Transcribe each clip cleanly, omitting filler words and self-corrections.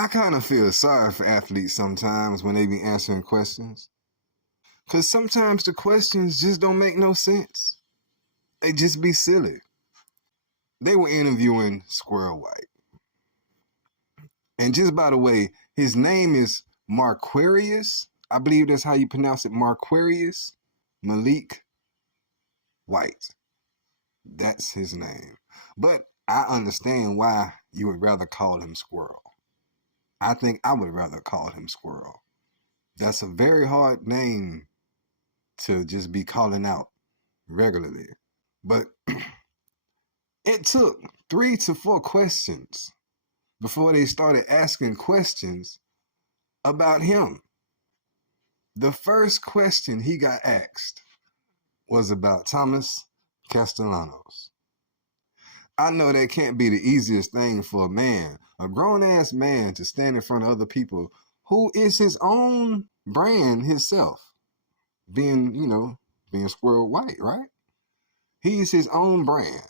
I kind of feel sorry for athletes sometimes when they be answering questions. Because sometimes the questions just don't make no sense. They just be silly. They were interviewing Squirrel White. And just by the way, his name is Marquarius. I believe that's how you pronounce it, Marquarius Malik White. That's his name. But I understand why you would rather call him Squirrel. I think I would rather call him Squirrel. That's a very hard name to just be calling out regularly. But it took 3 to 4 questions before they started asking questions about him. The first question he got asked was about Thomas Castellanos. I know that can't be the easiest thing for a man, a grown-ass man, to stand in front of other people who is his own brand himself, being Squirrel White, right? He's his own brand.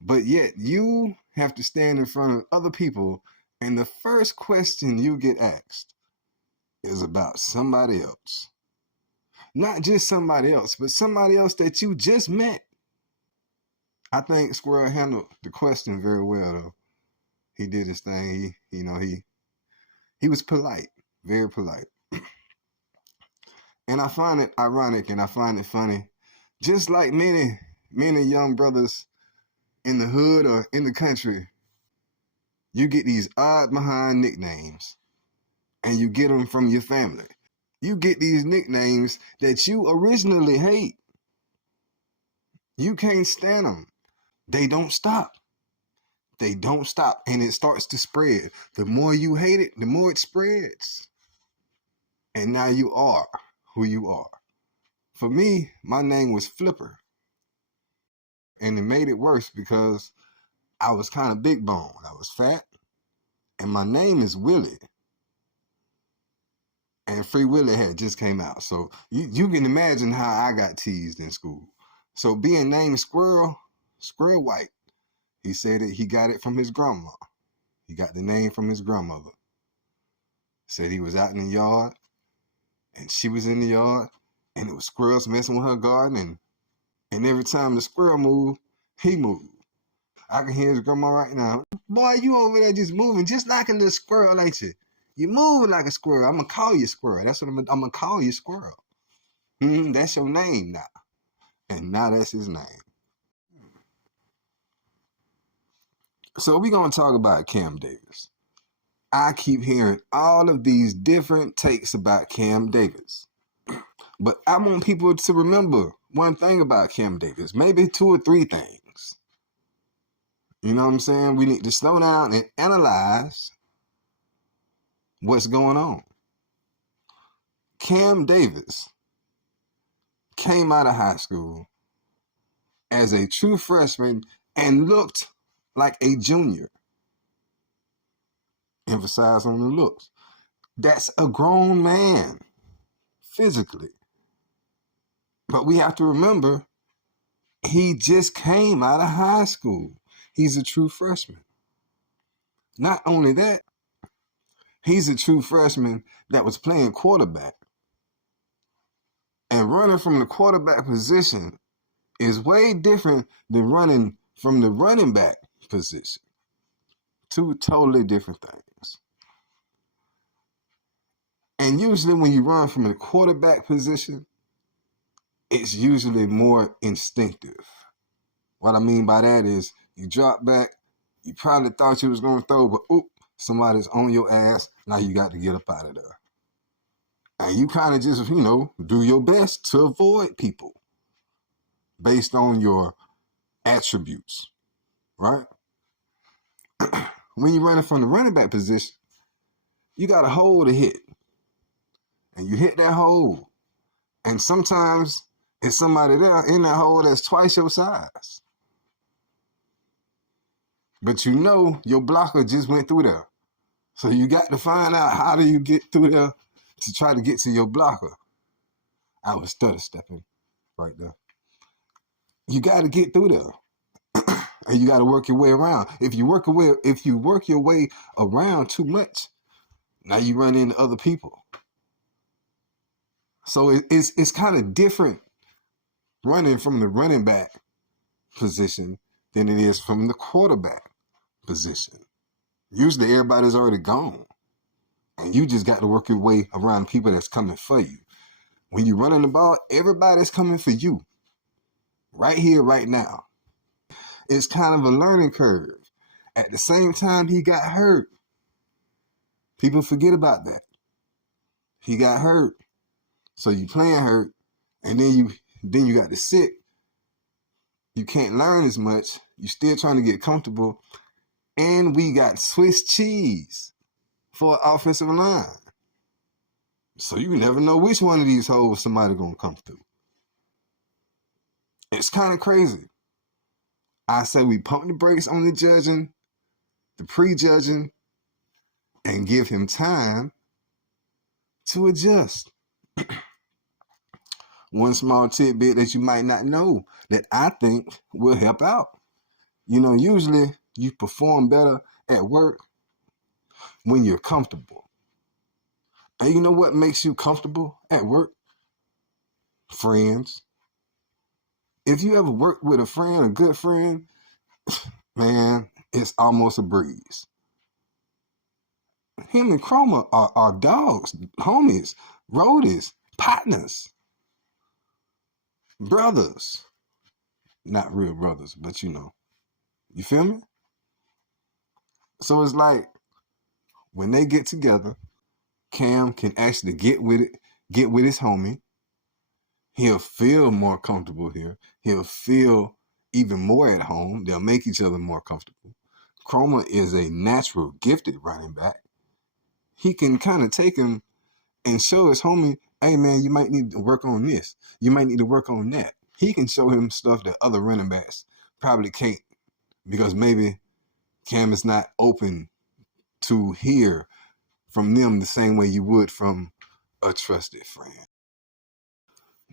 But yet you have to stand in front of other people, and the first question you get asked is about somebody else. Not just somebody else, but somebody else that you just met. I think Squirrel handled the question very well, though. He did his thing. He was polite, very polite. And I find it ironic and I find it funny. Just like many young brothers in the hood or in the country, you get these odd behind nicknames, and you get them from your family. You get these nicknames that you originally hate. You can't stand them. They don't stop. They don't stop, and it starts to spread. The more you hate it, the more it spreads. And now you are who you are. For me, my name was Flipper. And it made it worse because I was kind of big bone. I was fat. And my name is Willie. And Free Willie had just came out. So you can imagine how I got teased in school. So being named Squirrel White, he said that he got it from his grandma. He got the name from his grandmother. Said he was out in the yard, and she was in the yard, and it was squirrels messing with her garden, and every time the squirrel moved, he moved. I can hear his grandma right now. Boy, you over there just moving just like a little squirrel, ain't you? You move like a squirrel. I'm going to call you Squirrel. That's what I'm going to call you, Squirrel. That's your name now. And now that's his name. So we're going to talk about Kam Davis. I keep hearing all of these different takes about Kam Davis. But I want people to remember one thing about Kam Davis, maybe 2 or 3 things. You know what I'm saying? We need to slow down and analyze what's going on. Kam Davis came out of high school as a true freshman and looked like a junior. Emphasize on the looks. That's a grown man, physically. But we have to remember, he just came out of high school. He's a true freshman. Not only that, he's a true freshman that was playing quarterback. And running from the quarterback position is way different than running from the running back position. 2 totally different things. And usually when you run from the quarterback position, it's usually more instinctive. What I mean by that is you drop back, you probably thought you was going to throw, but somebody's on your ass. Now you got to get up out of there. And you kind of just, do your best to avoid people based on your attributes, right? When you're running from the running back position, you got a hole to hit. And you hit that hole. And sometimes it's somebody there in that hole that's twice your size. But your blocker just went through there. So you got to find out how do you get through there to try to get to your blocker. I was stutter stepping right there. You got to get through there. And you got to work your way around. If you work your way around too much, now you run into other people. So it's kind of different running from the running back position than it is from the quarterback position. Usually everybody's already gone, and you just got to work your way around people that's coming for you. When you're running the ball, everybody's coming for you. Right here, right now. It's kind of a learning curve. At the same time, he got hurt. People forget about that. He got hurt. So you playing hurt, and then you got to sit. You can't learn as much. You still trying to get comfortable. And we got Swiss cheese for an offensive line. So you never know which one of these holes somebody gonna come through. It's kind of crazy. I say we pump the brakes on the judging, the prejudging, and give him time to adjust. One small tidbit that you might not know that I think will help out. Usually you perform better at work when you're comfortable. And you know what makes you comfortable at work? Friends. If you ever worked with a friend, a good friend, man, it's almost a breeze. Him and Chroma are dogs, homies, roadies, partners, brothers. Not real brothers, but you feel me? So it's like when they get together, Cam can actually get with his homie. He'll feel more comfortable here. He'll feel even more at home. They'll make each other more comfortable. Chroma is a natural, gifted running back. He can kind of take him and show his homie, hey man, you might need to work on this. You might need to work on that. He can show him stuff that other running backs probably can't, because maybe Cam is not open to hear from them the same way you would from a trusted friend.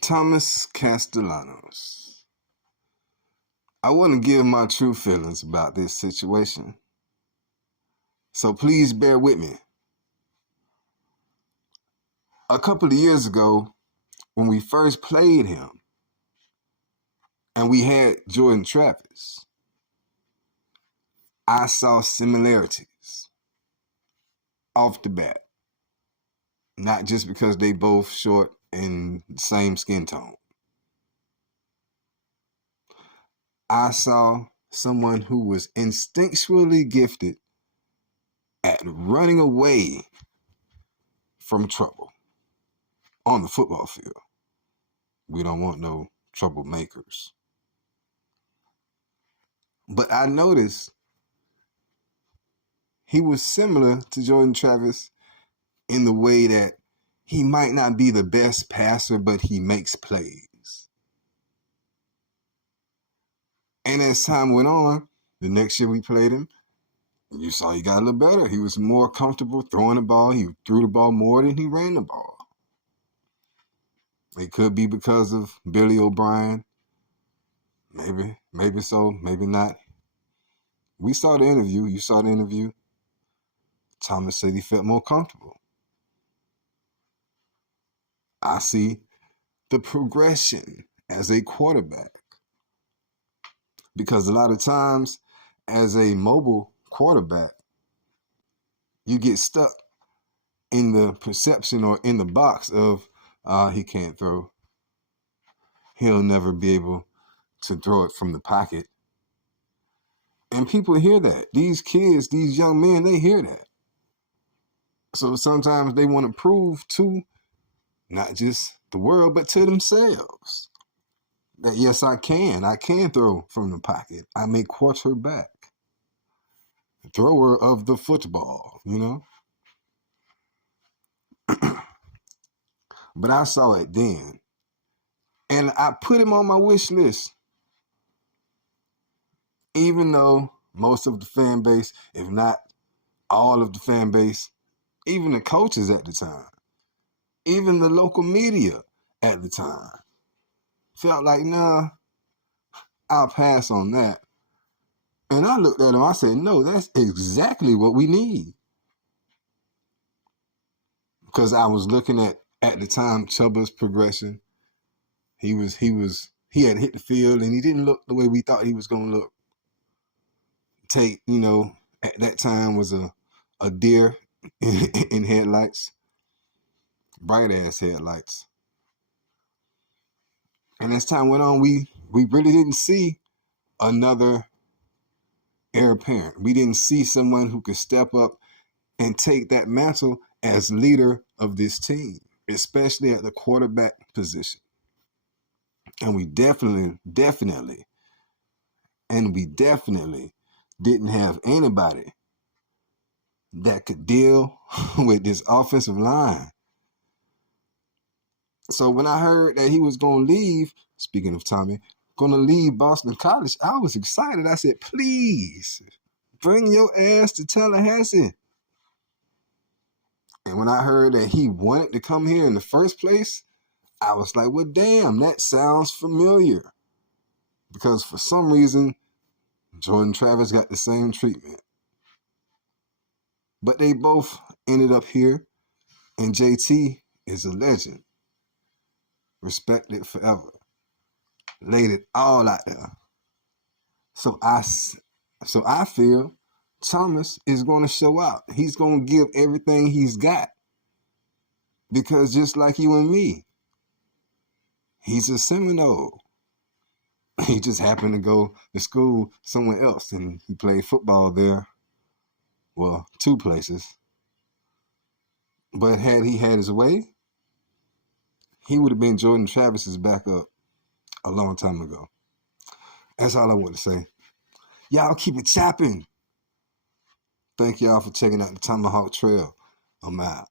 Thomas Castellanos. I want to give my true feelings about this situation, so please bear with me. A couple of years ago, when we first played him, and we had Jordan Travis, I saw similarities off the bat. Not just because they both short and same skin tone. I saw someone who was instinctually gifted at running away from trouble on the football field. We don't want no troublemakers. But I noticed he was similar to Jordan Travis in the way that he might not be the best passer, but he makes plays. And as time went on, the next year we played him, you saw he got a little better. He was more comfortable throwing the ball. He threw the ball more than he ran the ball. It could be because of Billy O'Brien. Maybe so, maybe not. We saw the interview. You saw the interview. Thomas said he felt more comfortable. I see the progression as a quarterback. Because a lot of times, as a mobile quarterback, you get stuck in the perception or in the box of, he can't throw. He'll never be able to throw it from the pocket. And people hear that. These kids, these young men, they hear that. So sometimes they want to prove to not just the world, but to themselves that, yes, I can throw from the pocket. I'm a quarterback, thrower of the football, But I saw it then. And I put him on my wish list. Even though most of the fan base, if not all of the fan base, even the coaches at the time, even the local media at the time, felt like, nah, I'll pass on that. And I looked at him, I said, no, that's exactly what we need. Because I was looking at the time, Chubba's progression. He had hit the field and he didn't look the way we thought he was going to look. Tate, at that time was a deer in headlights, bright ass headlights. And as time went on, we really didn't see another heir apparent. We didn't see someone who could step up and take that mantle as leader of this team, especially at the quarterback position. And we definitely didn't have anybody that could deal with this offensive line. So when I heard that he was going to leave, speaking of Tommy, going to leave Boston College, I was excited. I said, please, bring your ass to Tallahassee. And when I heard that he wanted to come here in the first place, I was like, well, damn, that sounds familiar. Because for some reason, Jordan Travis got the same treatment. But they both ended up here, and JT is a legend. Respected forever. Laid it all out there. So I feel Thomas is going to show out. He's going to give everything he's got. Because just like you and me, he's a Seminole. He just happened to go to school somewhere else, and he played football there. Well, 2 places. But had he had his way, he would have been Jordan Travis's backup a long time ago. That's all I want to say. Y'all keep it chopping. Thank y'all for checking out the Tomahawk Trail. I'm out.